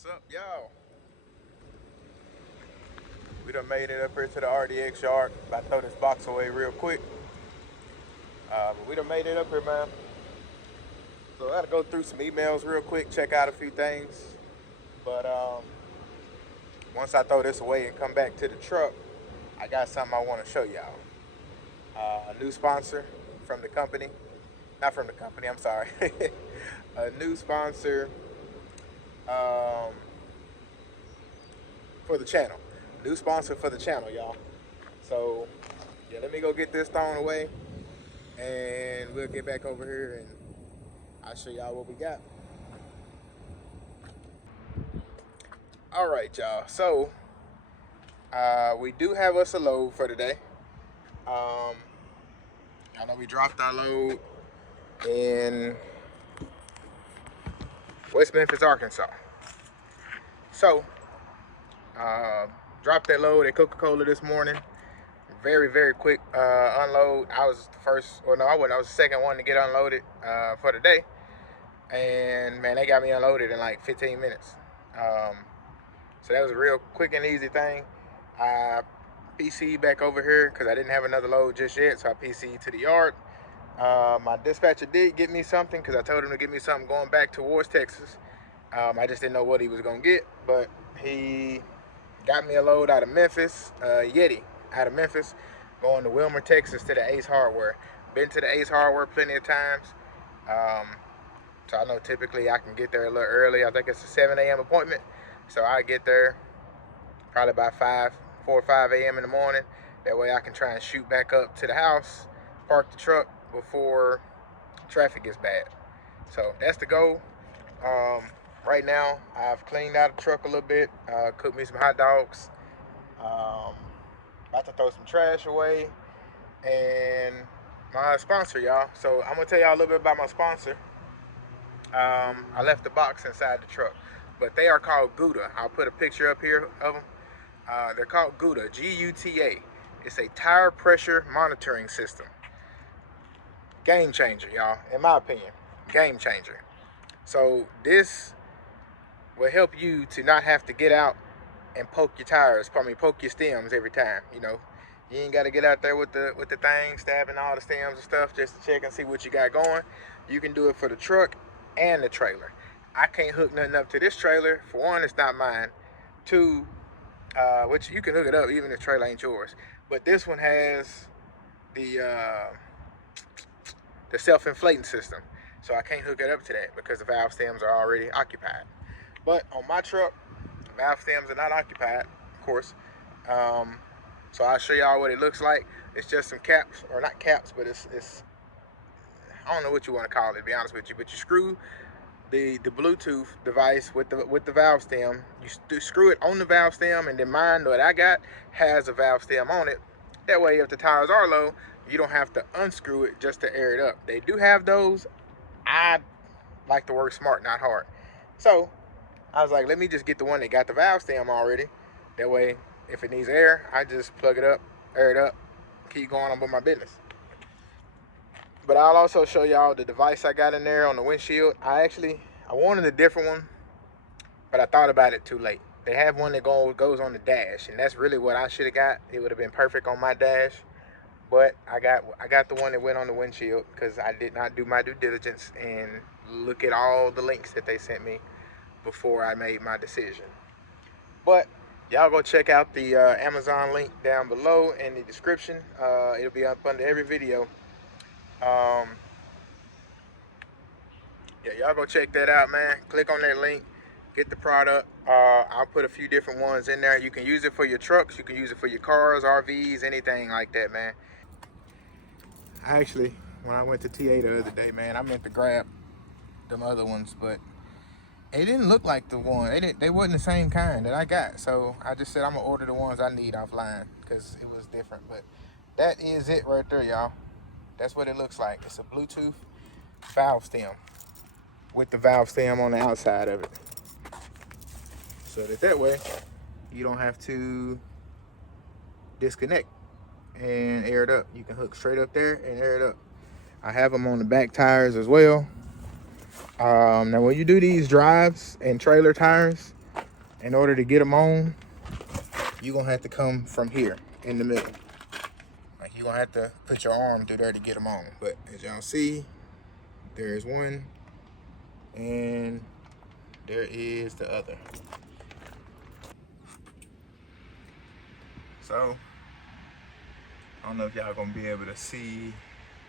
What's up, y'all? We done made it up here to the RDX yard. About to throw this box away real quick. But we done made it up here, man. So I gotta go through some emails real quick, check out a few things. But once I throw this away and come back to the truck, I got something I want to show y'all. A new sponsor from the company. Not from the company, I'm sorry. A new sponsor for the channel. New sponsor for the channel, y'all. So, yeah, let me go get this thrown away, and we'll get back over here and I'll show y'all what we got. All right, y'all. So, we do have us a load for today. I know we dropped our load in West Memphis, Arkansas. So, dropped that load at Coca-Cola this morning. Very, very quick unload. I was the first, or no, I wasn't. I was the second one to get unloaded for the day. And man, they got me unloaded in like 15 minutes. So that was a real quick and easy thing. I PC'd back over here because I didn't have another load just yet, so I PC'd to the yard. My dispatcher did get me something because I told him to get me something going back towards Texas. I just didn't know what he was gonna get, but he got me a load out of Memphis, Yeti out of Memphis, going to Wilmer, Texas to the Ace Hardware. Been to the Ace Hardware plenty of times. So I know typically I can get there a little early. I think it's a 7 a.m. appointment. So I get there probably by 4 or 5 a.m. in the morning. That way I can try and shoot back up to the house, park the truck before traffic gets bad. So that's the goal. Right now, I've cleaned out the truck a little bit, cooked me some hot dogs, about to throw some trash away, and my sponsor, y'all. So I'm gonna tell y'all a little bit about my sponsor. I left the box inside the truck, but they are called Gouda. I'll put a picture up here of them. They're called Gouda, G-U-T-A. It's a tire pressure monitoring system. Game changer, y'all, in my opinion. Game changer. So this will help you to not have to get out and poke your tires, poke your stems every time. You know, you ain't got to get out there with the thing, stabbing all the stems and stuff just to check and see what you got going. You can do it for the truck and the trailer. I can't hook nothing up to this trailer. For one, it's not mine. Two, which you can hook it up even if the trailer ain't yours. But this one has the self-inflating system. So I can't hook it up to that because the valve stems are already occupied. But on my truck, valve stems are not occupied, of course. So I'll show y'all what it looks like. It's just some caps, or not caps, but it's I don't know what you want to call it, to be honest with you. But you screw the Bluetooth device with the valve stem. You screw it on the valve stem, and then mine that I got has a valve stem on it. That way, if the tires are low, you don't have to unscrew it just to air it up. They do have those. I like to work smart, not hard. So I was like, let me just get the one that got the valve stem already. That way, if it needs air, I just plug it up, air it up, keep going on with my business. But I'll also show y'all the device I got in there on the windshield. I wanted a different one, but I thought about it too late. They have one that goes on the dash, and that's really what I should have got. It would have been perfect on my dash. But I got the one that went on the windshield because I did not do my due diligence and look at all the links that they sent me before I made my decision. But y'all go check out the Amazon link down below in the description. It'll be up under every video. Yeah, y'all go check that out, man. Click on that link, get the product. I'll put a few different ones in there. You can use it for your trucks, you can use it for your cars, RVs, anything like that, man. Actually, when I went to TA the other day, man, I meant to grab them other ones, but it didn't look like the one. They wasn't the same kind that I got. So I just said I'm gonna order the ones I need offline because it was different. But that is it right there, y'all. That's what it looks like. It's a Bluetooth valve stem with the valve stem on the outside of it. So that way you don't have to disconnect and air it up. You can hook straight up there and air it up. I have them on the back tires as well. Now when you do these drives and trailer tires, in order to get them on, you're gonna have to come from here in the middle. Like, you're gonna have to put your arm through there to get them on. But as y'all see, there's one, and there is the other. So, I don't know if y'all gonna be able to see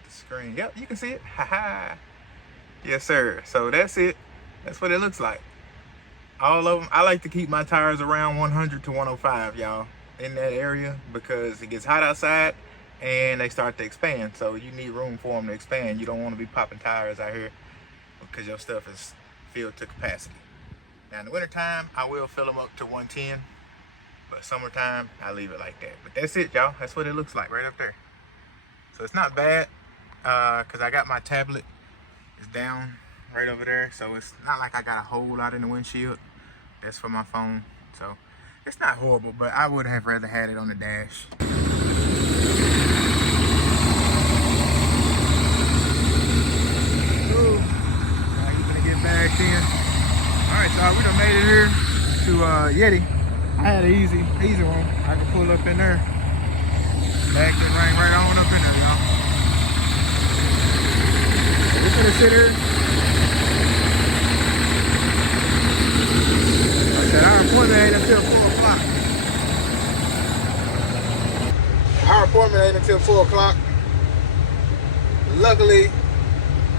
the screen. Yep, you can see it. Haha. Yes, sir. So that's it. That's what it looks like. All of them. I like to keep my tires around 100 to 105, y'all, in that area, because it gets hot outside and they start to expand. So you need room for them to expand. You don't want to be popping tires out here because your stuff is filled to capacity. Now in the wintertime, I will fill them up to 110. But summertime, I leave it like that. But that's it, y'all. That's what it looks like right up there. So it's not bad, because I got my tablet. It's down right over there. So it's not like I got a hole out in the windshield. That's for my phone. So it's not horrible, but I would have rather had it on the dash. Ooh. Now you're gonna get back in. All right, y'all, we done made it here to Yeti. I had an easy one. I can pull up in there. Back and rain right on up in there, y'all. We're gonna sit here. Like I said, our appointment ain't until 4 o'clock. Our appointment ain't until 4 o'clock. Luckily,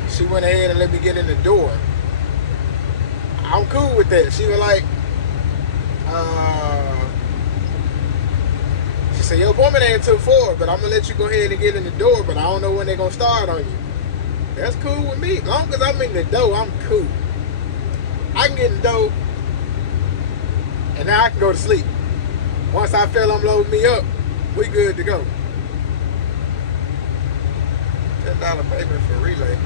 she went ahead and let me get in the door. I'm cool with that. She was like, she said, your appointment ain't until 4, but I'm gonna let you go ahead and get in the door, but I don't know when they're gonna start on you. That's cool with me. As long as I'm in the door, I'm cool. I can get in the door, and now I can go to sleep. Once I feel them loading me up, we good to go. $10 payment for relay.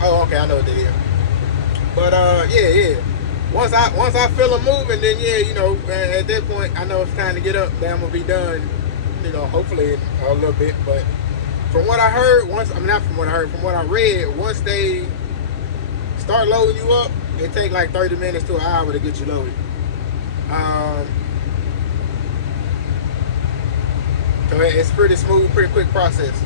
Oh, okay, I know what that is. But yeah. Once I feel them moving, then yeah, you know, at that point I know it's time to get up. Then I'm gonna be done, you know, hopefully in a little bit. But from what I heard, from what I read, once they start loading you up, it takes like 30 minutes to an hour to get you loaded. So it's pretty smooth, pretty quick process.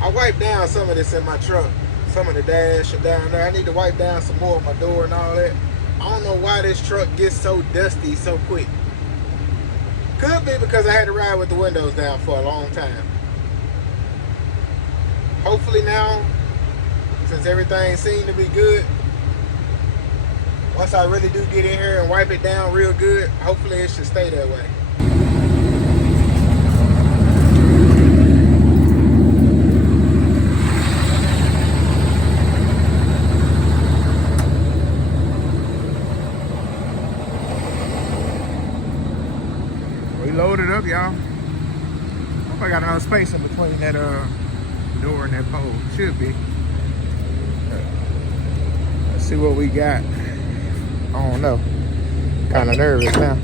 I wiped down some of this in my truck, some of the dash and down there. I need to wipe down some more of my door and all that. I don't know why this truck gets so dusty so quick. Could be because I had to ride with the windows down for a long time. Hopefully now, since everything seemed to be good, once I really do get in here and wipe it down real good, hopefully it should stay that way. Loaded up, y'all. Hope I got enough space in between that door and that pole. Should be. Let's see what we got. I don't know. Kind of nervous now.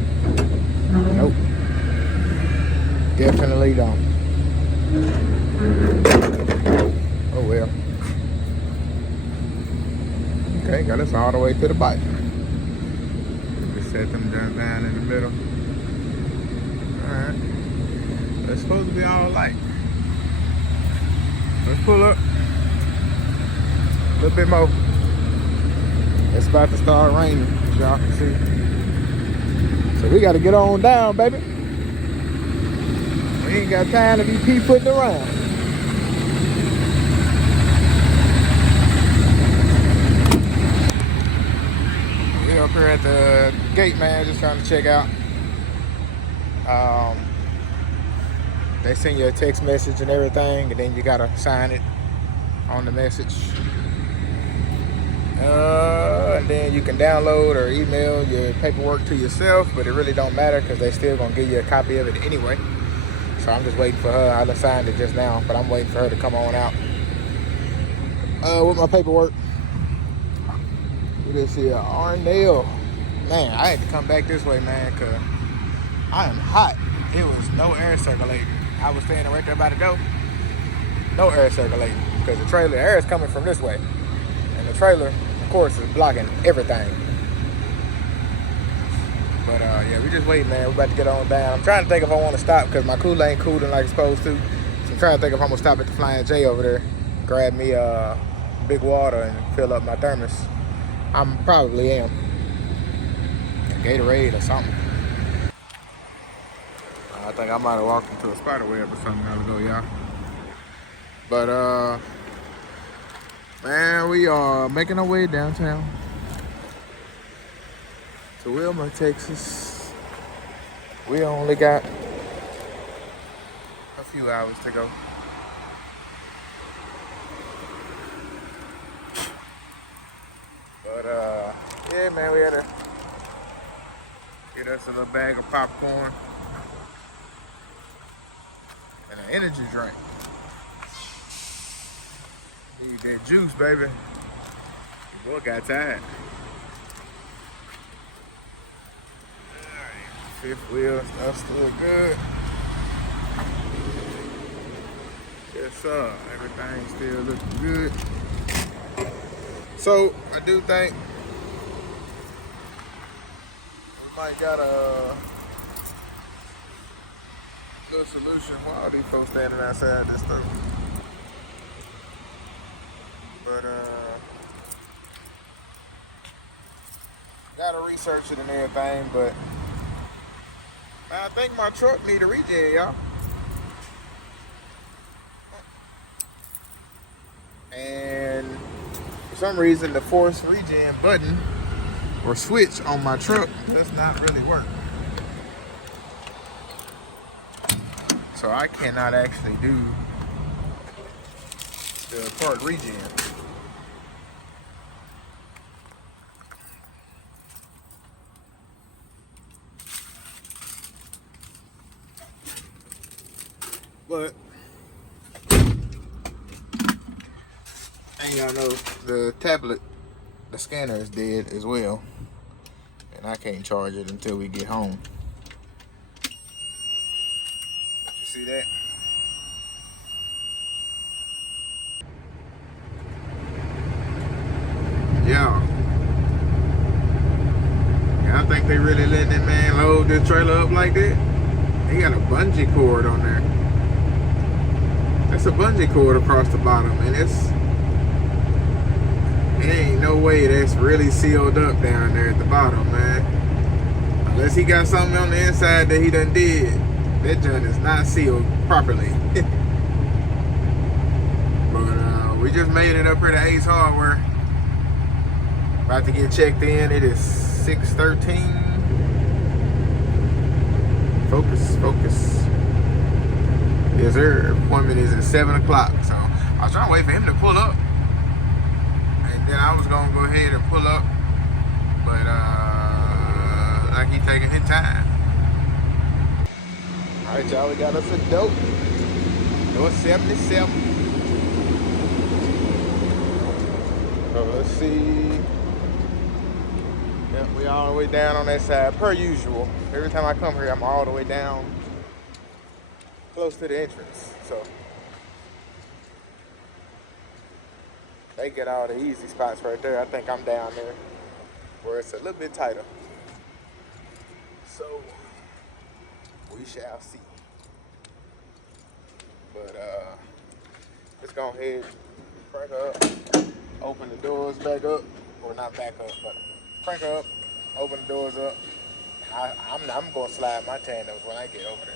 Nope. Definitely don't. Oh well. Okay, got us all the way to the bike. Just set them down in the middle. Alright, it's supposed to be all light. Let's pull up a little bit more. It's about to start raining, as y'all can see. So we got to get on down, baby. We ain't got time to be pea-putting around. We're up here at the gate, man, just trying to check out. They send you a text message and everything, and then you gotta sign it on the message. And then you can download or email your paperwork to yourself, but it really don't matter because they still gonna give you a copy of it anyway. So I'm just waiting for her. I done signed it just now, but I'm waiting for her to come on out with my paperwork. Look at this here, Arnell. Man, I had to come back this way, man, because I am hot. It was no air circulating. I was standing right there by the door. No air circulating because the trailer air is coming from this way. And the trailer, of course, is blocking everything. But yeah, we just waiting, man. We about to get on down. I'm trying to think if I want to stop because my cooler ain't cooling like it's supposed to. So I'm trying to think if I'm gonna stop at the Flying J over there, grab me big water and fill up my thermos. I'm probably am. Gatorade or something. I think I might have walked into a spider web or something the other ago, y'all. But man, we are making our way downtown to Wilmer, Texas. We only got a few hours to go. But yeah, man, we had to get us a little bag of popcorn and an energy drink. Need that juice, baby. The boy got tired. Alright, fifth wheel, stuff still good. Yes, sir. Everything still looking good. So, I do think we might got a little solution. Why are these folks standing outside this stuff? But gotta research it and everything, but I think my truck need a regen, y'all. And for some reason the force regen button or switch on my truck does not really work. So I cannot actually do the part regen. But and y'all know the tablet, the scanner is dead as well, and I can't charge it until we get home. You see that? Yeah. I think they really letting that man load this trailer up like that. He got a bungee cord on there. That's a bungee cord across the bottom, and it ain't no way that's really sealed up down there at the bottom, man. Unless he got something on the inside that he done did. That joint is not sealed properly. But we just made it up here to Ace Hardware. About to get checked in. It is 6:13. Focus. Yes, sir. Appointment is at 7 o'clock. So I was trying to wait for him to pull up. And then I was going to go ahead and pull up. But like he taking his time. All right, y'all. We got us a dope. Door 77. So let's see. Yep, we all the way down on that side, per usual. Every time I come here, I'm all the way down close to the entrance. So they get all the easy spots right there. I think I'm down there where it's a little bit tighter. So we shall see. But let's go ahead, crank her up, open the doors back up, or not back up, but crank her up, open the doors up. I'm gonna slide my tandems when I get over there.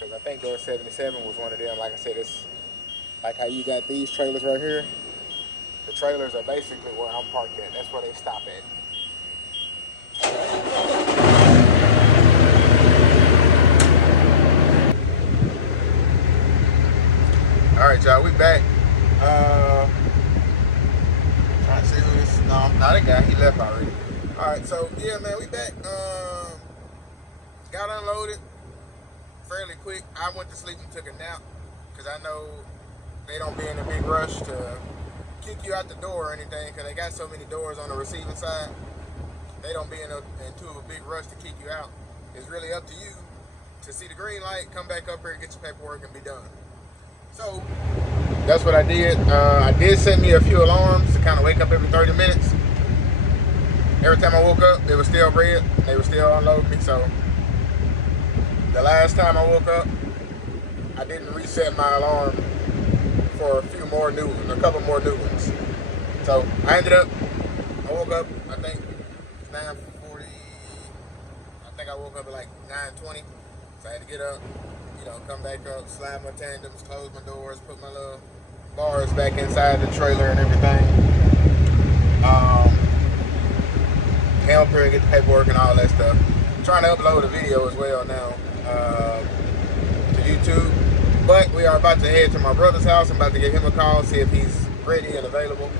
Because I think door 77 was one of them. Like I said, it's like how you got these trailers right here. The trailers are basically where I'm parked at. That's where they stop at. All right, y'all, we back. Trying to see who this is. No, not a guy. He left already. All right, so yeah, man, we back. Got unloaded fairly quick. I went to sleep and took a nap because I know they don't be in a big rush to kick you out the door or anything because they got so many doors on the receiving side. They don't be into a big rush to kick you out. It's really up to you to see the green light, come back up here, get your paperwork, and be done. So that's what I did. I did set me a few alarms to kind of wake up every 30 minutes. every time I woke up, it was still red. They were still unloading me. So the last time I woke up, I didn't reset my alarm for a couple more new ones. So I woke up, I think 9:40. I think I woke up at like 9:20. So I had to get up, come back up, slide my tandems, close my doors, put my little bars back inside the trailer and everything. Came up here and get the paperwork and all that stuff. I'm trying to upload a video as well now to YouTube. But we are about to head to my brother's house. I'm about to give him a call, see if he's ready and available,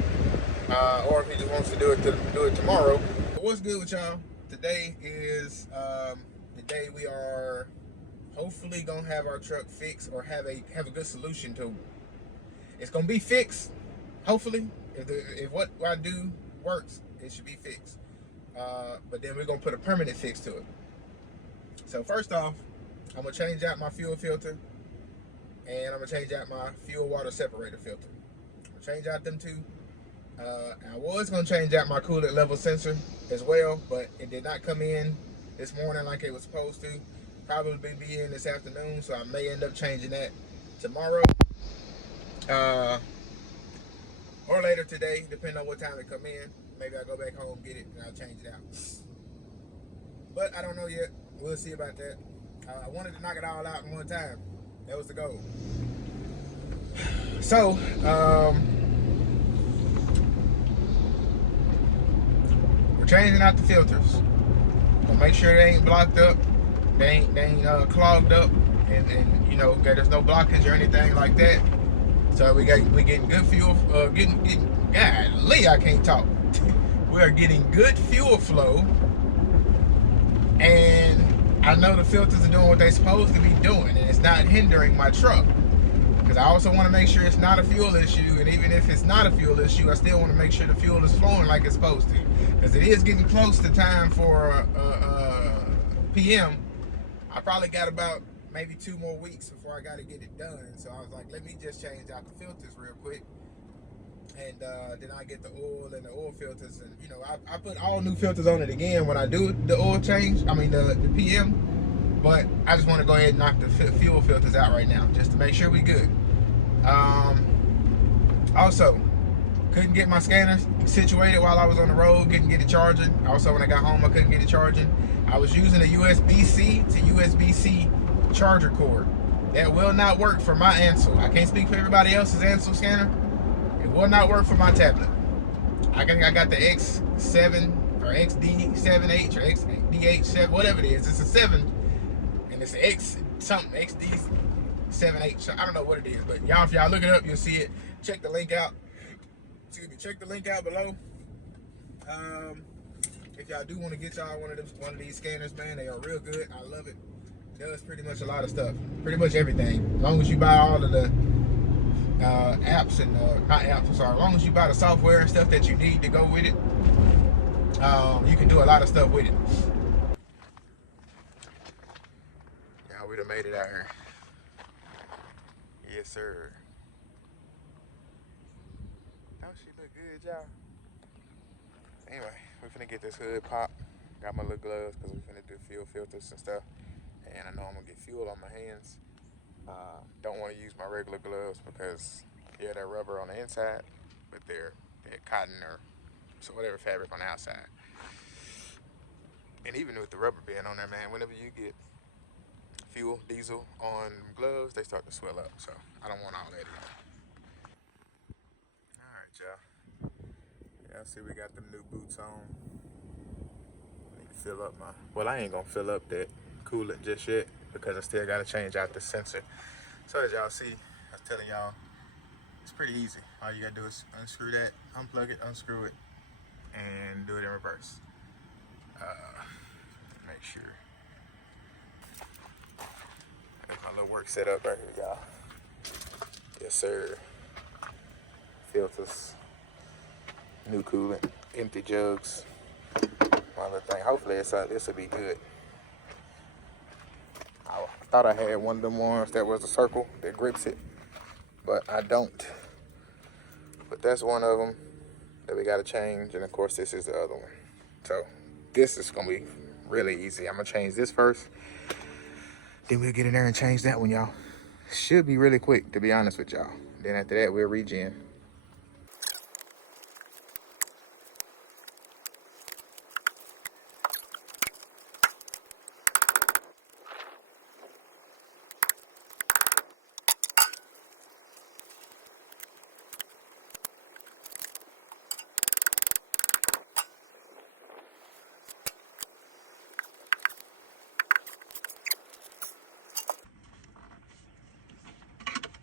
or if he just wants to do it tomorrow. What's good with y'all? Today is the day we are hopefully gonna have our truck fixed or have a good solution to. It's gonna be fixed, hopefully. If what I do works, it should be fixed. But then we're gonna put a permanent fix to it. So first off, I'm gonna change out my fuel filter, and I'm gonna change out my fuel water separator filter. I'm gonna change out them two. I was gonna change out my coolant level sensor as well, but it did not come in this morning like it was supposed to. Probably be in this afternoon, so I may end up changing that tomorrow, or later today, depending on what time it come in. Maybe I'll go back home, get it, and I'll change it out. But I don't know yet. We'll see about that. I wanted to knock it all out in one time. That was the goal. So, we're changing out the filters. We'll make sure they ain't blocked up, they ain't clogged up, and there's no blockage or anything like that. So we getting good fuel. Golly, I can't talk. We are getting good fuel flow, and I know the filters are doing what they're supposed to be doing, and it's not hindering my truck. Because I also want to make sure it's not a fuel issue, and even if it's not a fuel issue, I still want to make sure the fuel is flowing like it's supposed to. Because it is getting close to time for PM. I probably got about maybe 2 more weeks before I got to get it done. So I was like, let me just change out the filters real quick. And then I get the oil and the oil filters, and I put all new filters on it again when I do the oil change. I mean the PM, but I just want to go ahead and knock the fuel filters out right now just to make sure we good. Also, couldn't get my scanner situated while I was on the road. Couldn't get it charging. Also, when I got home, I couldn't get it charging. I was using a USB-C to USB-C charger cord. That will not work for my Ansel. I can't speak for everybody else's Ansel scanner. It will not work for my tablet. I got the X7 or XD7H or XDH7, whatever it is. It's a 7, and it's X something, XD7H. I don't know what it is, but y'all, if y'all look it up, you'll see it. Check the link out. Excuse me. Check the link out below. If y'all do want to get y'all one of these scanners, man, they are real good. I love it. It does pretty much a lot of stuff, pretty much everything. As long as you buy all of the apps and not apps, I'm sorry. As long as you buy the software and stuff that you need to go with it, you can do a lot of stuff with it. Yeah, we done made it out here. Yes, sir. Don't she look good, y'all? Anyway, we're finna get this hood popped. Got my little gloves because we're finna do fuel filters and stuff. And I know I'm gonna get fuel on my hands. Don't want to use my regular gloves because they're rubber on the inside, but they're cotton or so whatever fabric on the outside. And even with the rubber being on there, man, whenever you get fuel, diesel on gloves, they start to swell up. So I don't want all that either. All right, y'all. Y'all see we got them new boots on. Need to fill up well, I ain't gonna fill up that coolant just yet because I still gotta change out the sensor. So as y'all see, I was telling y'all, it's pretty easy. All you gotta do is unscrew that, unplug it, unscrew it, and do it in reverse. Make sure. That's my little work setup right here, y'all. Yes, sir. Filters, new coolant, empty jugs. My little thing. Hopefully this will be good. I thought I had one of them ones that was a circle that grips it, but I don't. But that's one of them that we got to change, and of course this is the other one. So this is gonna be really easy. I'm gonna change this first, then we'll get in there and change that one, y'all. Should be really quick, to be honest with y'all. Then after that, we'll regen.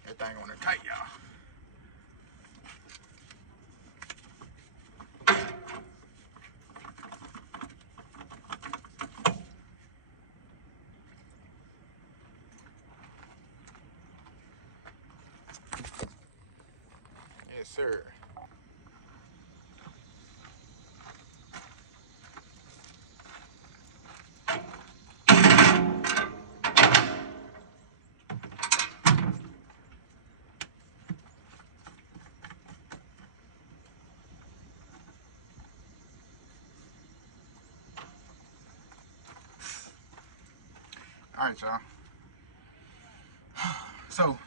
That thing on there tight, y'all. Yes, sir. All right, y'all. So,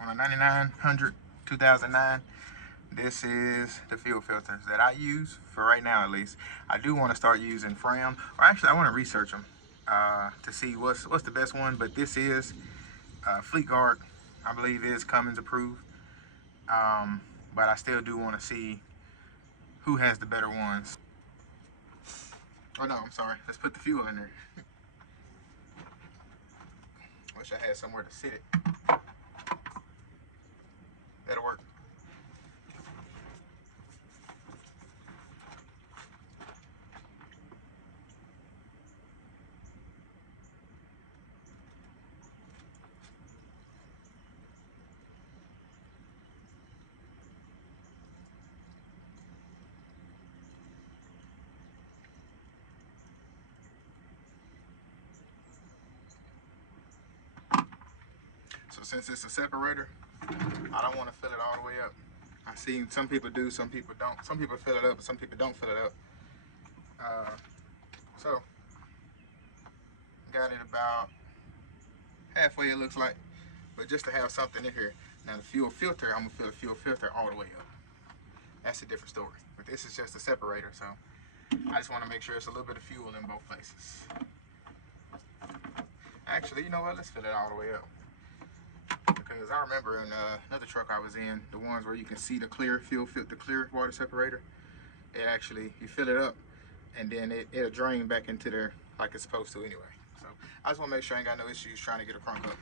on a 9900 2009, this is the fuel filters that I use for right now, at least. I do want to start using Fram, or actually I want to research them to see what's the best one. But this is Fleet Guard, I believe, is Cummins approved. But I still do want to see who has the better ones. Oh no, I'm sorry. Let's put the fuel in there. Wish I had somewhere to sit it. That'll work. So since it's a separator, I don't want to fill it all the way up. I see some people do, some people don't. Some people fill it up, but some people don't fill it up. So, got it about halfway, it looks like. But just to have something in here. Now the fuel filter, I'm gonna fill the fuel filter all the way up. That's a different story. But this is just a separator, so I just want to make sure it's a little bit of fuel in both places. Actually, you know what? Let's fill it all the way up. Because I remember in another truck I was in, the ones where you can see the clear the clear water separator, it actually, you fill it up and then it'll drain back into there like it's supposed to anyway. So I just want to make sure I ain't got no issues trying to get a crunk up.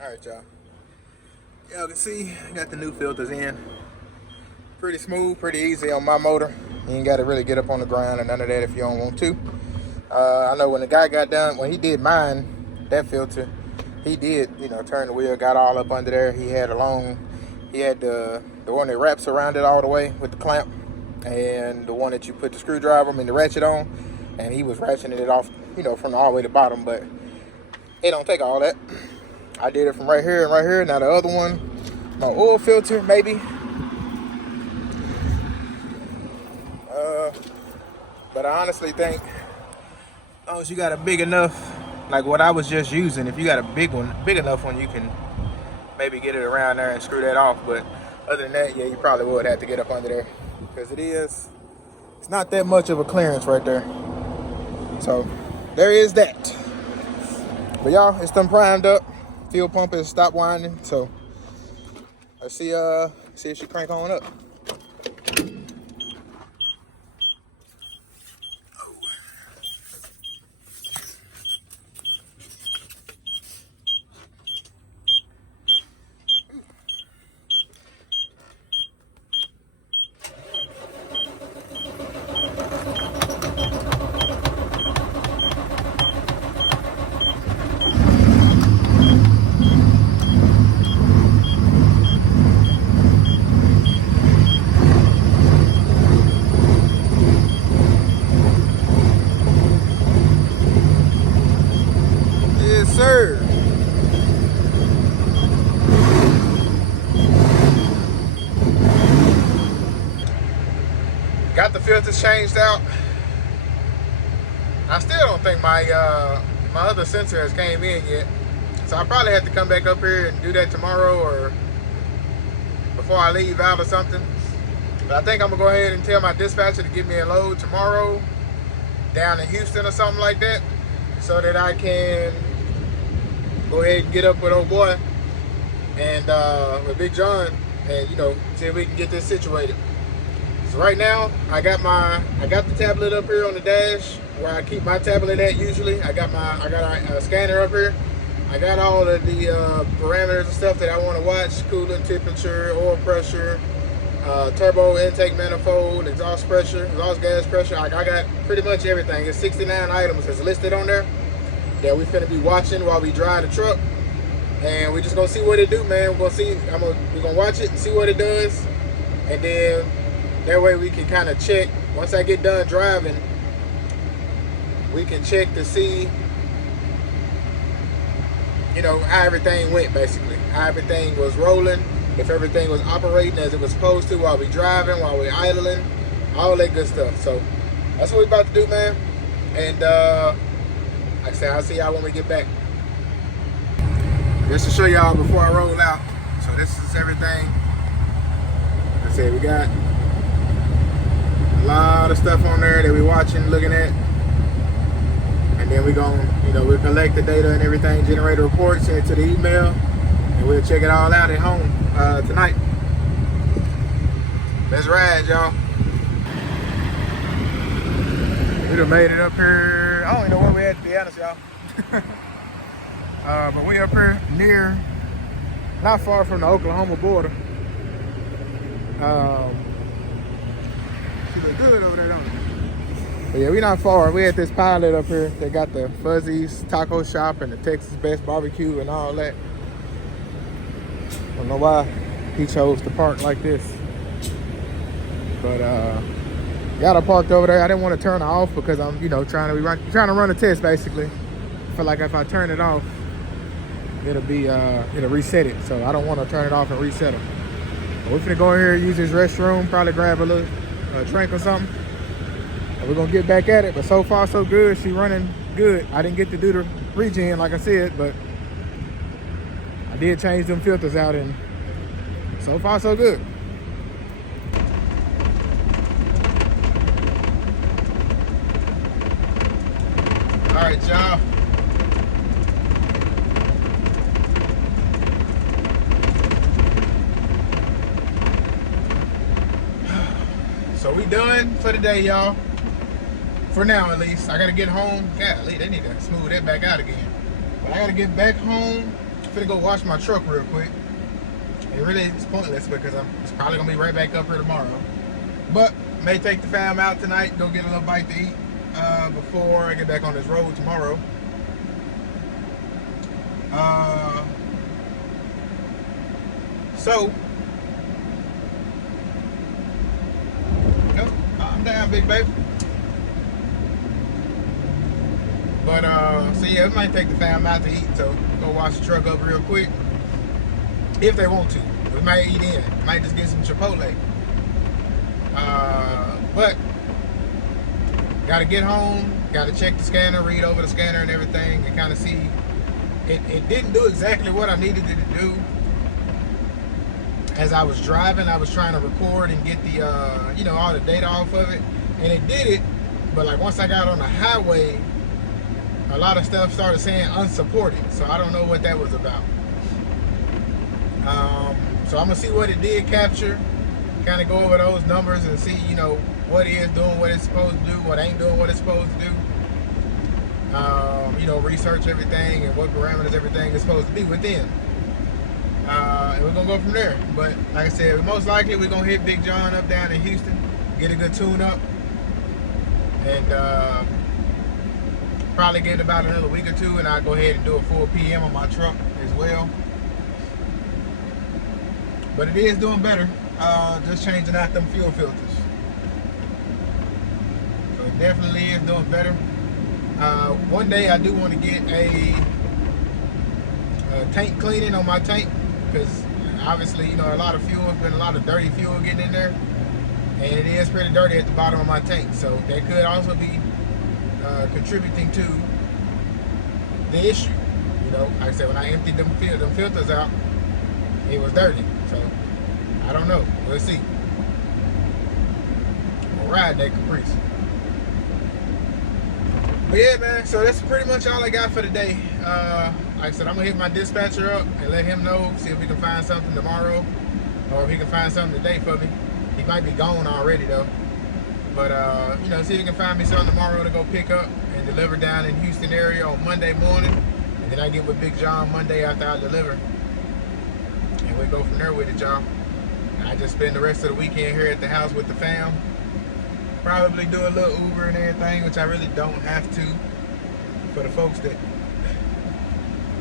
All right, y'all. Y'all can see I got the new filters in. Pretty smooth, pretty easy on my motor. You ain't got to really get up on the ground or none of that if you don't want to. I know when the guy got done, when he did mine, that filter, he did, you know, turn the wheel, got all up under there. He had the one that wraps around it all the way with the clamp, and the one that you put the screwdriver, the ratchet on, and he was ratcheting it off, you know, from all the way to the bottom, but it don't take all that. I did it from right here and right here. Now the other one, my oil filter, maybe. But I honestly think, as you got a big enough, like what I was just using, if you got a big enough one, you can maybe get it around there and screw that off. But other than that, yeah, you probably would have to get up under there because it's not that much of a clearance right there. So there is that. But y'all, it's done primed up. Fuel pump is stopped winding, so let's see if she crank on up. filters changed out. I still don't think my my other sensor has came in yet. So I probably have to come back up here and do that tomorrow or before I leave out or something. But I think I'm gonna go ahead and tell my dispatcher to give me a load tomorrow down in Houston or something like that, so that I can go ahead and get up with old boy and with Big John and, you know, see if we can get this situated. So right now I got the tablet up here on the dash where I keep my tablet at usually. I got a scanner up here. I got all of the parameters and stuff that I want to watch: coolant temperature, oil pressure, turbo intake manifold, exhaust pressure, exhaust gas pressure. I got pretty much everything. It's 69 items that's listed on there that we're finna be watching while we drive the truck, and we're just gonna see what it do, man. We're gonna watch it and see what it does, and then that way we can kind of check. Once I get done driving, we can check to see, you know, how everything went, basically, how everything was rolling, if everything was operating as it was supposed to while we driving, while we idling, all that good stuff. So that's what we're about to do, man. And like I said, I'll see y'all when we get back. Just to show y'all before I roll out. So this is everything. Like I said, we got a lot of stuff on there that we're watching, looking at. And then we're gonna, you know, we'll collect the data and everything, generate a report, send it to the email, and we'll check it all out at home tonight. Let's ride, y'all. We done made it up here. I don't even know where we at, to be honest, y'all. But we up here near, not far from the Oklahoma border. She look good over there, don't it? But yeah, we not far. We at this pilot up here. They got the Fuzzy's Taco Shop and the Texas Best Barbecue and all that. Don't know why he chose to park like this. But got her parked over there. I didn't want to turn her off because I'm, you know, trying to run a test basically. I feel like if I turn it off, it'll reset it. So I don't want to turn it off and reset them. But we're gonna go in here, use this restroom, probably grab a little drink or something. And we're gonna get back at it. But so far so good. She running good. I didn't get to do the regen like I said, but I did change them filters out, and so far so good. All right, y'all. So we done for the day, y'all. For now, at least. I gotta get home. Golly, they need to smooth that back out again. But I gotta get back home. I'm finna go wash my truck real quick. It really is pointless because it's probably gonna be right back up here tomorrow. But may take the fam out tonight, go get a little bite to eat before I get back on this road tomorrow. So I'm down, big baby. But so yeah, it might take the fam out to eat, so go wash the truck up real quick. If they want to. We might eat in. Might just get some Chipotle. But gotta get home, gotta check the scanner, read over the scanner and everything, and kind of see. It didn't do exactly what I needed it to do. As I was driving, I was trying to record and get the you know, all the data off of it, and it did it. But like once I got on the highway, a lot of stuff started saying unsupported. So I don't know what that was about. So I'm gonna see what it did capture, kind of go over those numbers and see, you know, what it is doing what it's supposed to do, what ain't doing what it's supposed to do. You know, research everything and what parameters everything is supposed to be within. And we're gonna go from there. But like I said, most likely we're gonna hit Big John up down in Houston, get a good tune up, and probably get about another week or two, and I'll go ahead and do a full PM on my truck as well. But it is doing better, just changing out them fuel filters. So it definitely is doing better. One day I do want to get a tank cleaning on my tank, because obviously, you know, a lot of fuel, there's been a lot of dirty fuel getting in there, and it is pretty dirty at the bottom of my tank, so that could also be contributing to the issue. You know, like I said, when I emptied them filters out, it was dirty. So I don't know. We'll see. We'll ride that Caprice. But yeah, man. So that's pretty much all I got for today. Like I said, I'm gonna hit my dispatcher up and let him know, see if we can find something tomorrow, or if he can find something today for me. He might be gone already though. But you know, see if he can find me something tomorrow to go pick up and deliver down in Houston area on Monday morning. And then I get with Big John Monday after I deliver. And we go from there with it, y'all. I just spend the rest of the weekend here at the house with the fam. Probably do a little Uber and everything, which I really don't have to. For the folks that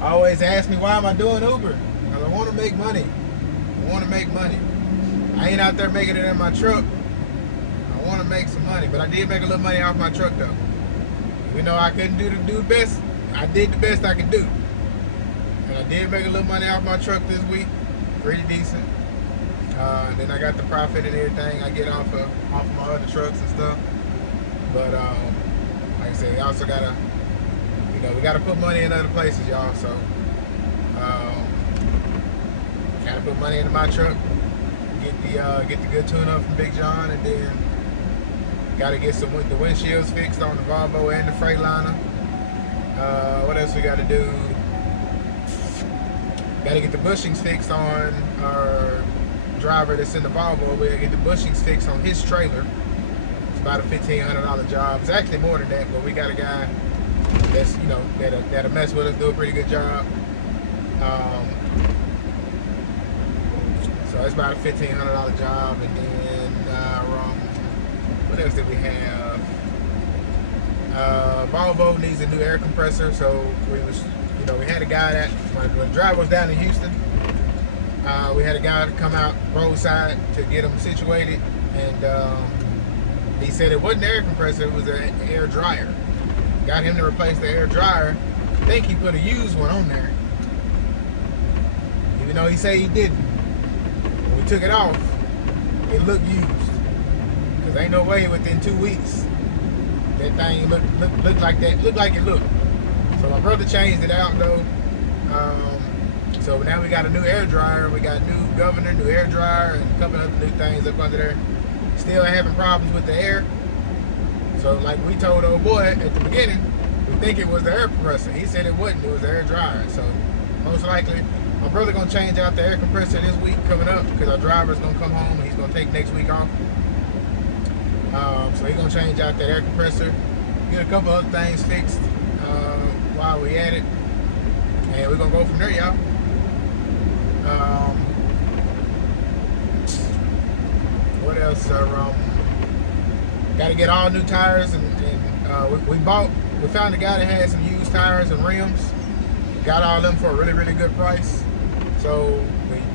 always ask me, why am I doing Uber? Because I want to make money. I want to make money. I ain't out there making it in my truck. I want to make some money, but I did make a little money off my truck though. Even though I couldn't do the best, I did the best I could do. And I did make a little money off my truck this week. Pretty decent. Then I got the profit and everything I get off of my other trucks and stuff. But like I said, we also gotta, you know, we gotta put money in other places, y'all. So gotta put money into my truck, get the good tune up from Big John, and then gotta get the windshields fixed on the Volvo and the Freightliner. What else we gotta do? Gotta get the bushings fixed on our driver that's in the Volvo. We gotta get the bushings fixed on his trailer. It's about a $1,500 job. It's actually more than that, but we got a guy that's, you know, that'll mess with us, do a pretty good job. So it's about a $1,500 job. And then what else did we have? Volvo needs a new air compressor, so we had a guy that when the driver was down in Houston, we had a guy to come out roadside to get him situated, and he said it wasn't an air compressor, it was an air dryer. Got him to replace the air dryer. I think he put a used one on there, even though he said he didn't. When we took it off, it looked used, because ain't no way within 2 weeks that thing looked like that. Looked like it looked. So my brother changed it out though. So now we got a new air dryer. We got new governor, new air dryer, and a couple other new things up under there. Still having problems with the air. So like we told old boy at the beginning, we think it was the air compressor. He said it wasn't. It was the air dryer. So most likely, my brother gonna change out the air compressor this week coming up, because our driver's gonna come home and he's gonna take next week off. So he's gonna change out the air compressor, get a couple other things fixed while we at it, and we're gonna go from there, y'all. What else? Got to get all new tires, and we found a guy that had some used tires and rims. Got all of them for a really, really good price. So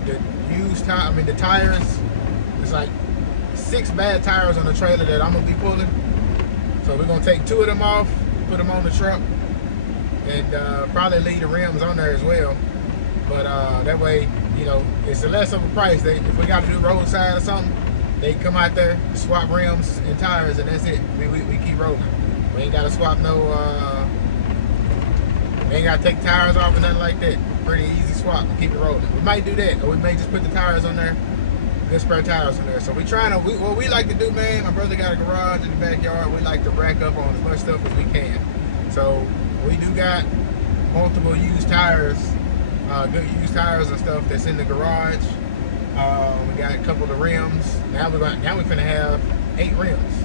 the tires, it's like 6 bad tires on the trailer that I'm gonna be pulling. So we're gonna take 2 of them off, put them on the truck, and probably leave the rims on there as well. But that way, you know, it's a less of a price. If we got to do roadside or something, they come out there, swap rims and tires, and that's it. We keep rolling. We ain't got to swap no, we ain't got to take tires off or nothing like that. Pretty easy swap and keep it rolling. We might do that, or we may just put the tires on there, good spare tires on there. So what we like to do, man, my brother got a garage in the backyard. We like to rack up on as much stuff as we can. So we do got multiple used tires, good used tires and stuff that's in the garage. We got a couple of rims. Now we're finna have 8 rims,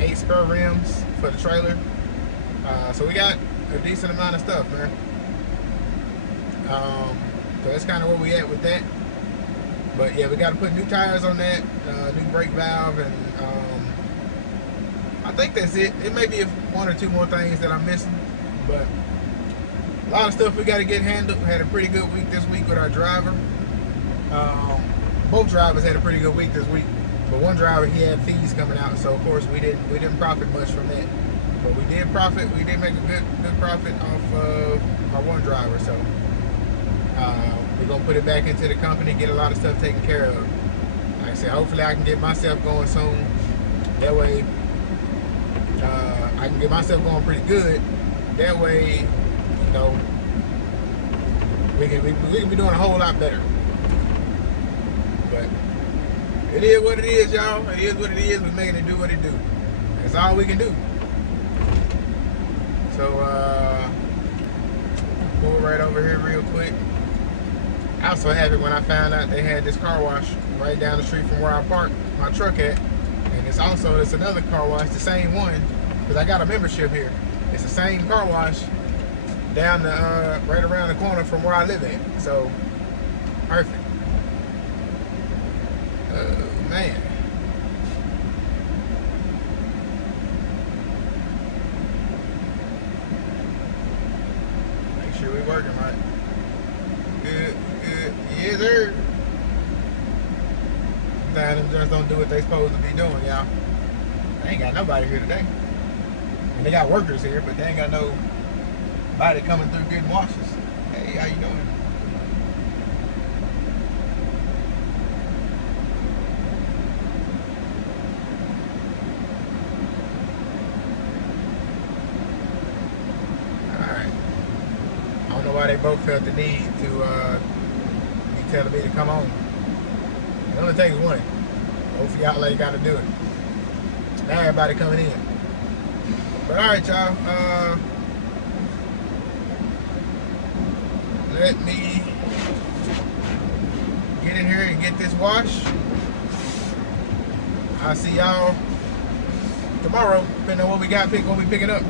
8 spare rims for the trailer. So we got a decent amount of stuff, man. So that's kind of where we at with that. But yeah, we got to put new tires on that, new brake valve, and I think that's it. It may be 1 or 2 more things that I'm missing, but a lot of stuff we got to get handled. We had a pretty good week this week with our driver. Both drivers had a pretty good week this week, but one driver, he had fees coming out, so of course we didn't profit much from that. But we did profit. We did make a good profit off of our one driver. So we're gonna put it back into the company, get a lot of stuff taken care of. like I said, hopefully I can get myself going soon. That way, I can get myself going pretty good. That way, you know, we can be doing a whole lot better. But it is what it is, y'all. It is what it is. We're making it do what it do. That's all we can do. So, pull right over here real quick. I was so happy when I found out they had this car wash right down the street from where I parked my truck at. And it's another car wash, the same one, because I got a membership here. It's the same car wash down the right around the corner from where I live at. So perfect. Oh man. Make sure we're working right. Good. Yes, sir. Sometimes them just don't do what they supposed to be doing, y'all. They ain't got nobody here today. And they got workers here, but they ain't got nobody coming through getting washes. Hey, how you doing? Alright. I don't know why they both felt the need to be telling me to come on. It only takes one. Both of y'all ain't got to do it. Now everybody coming in. But alright, y'all. Let me get in here and get this wash. I'll see y'all tomorrow, depending on what we got, what we picking up.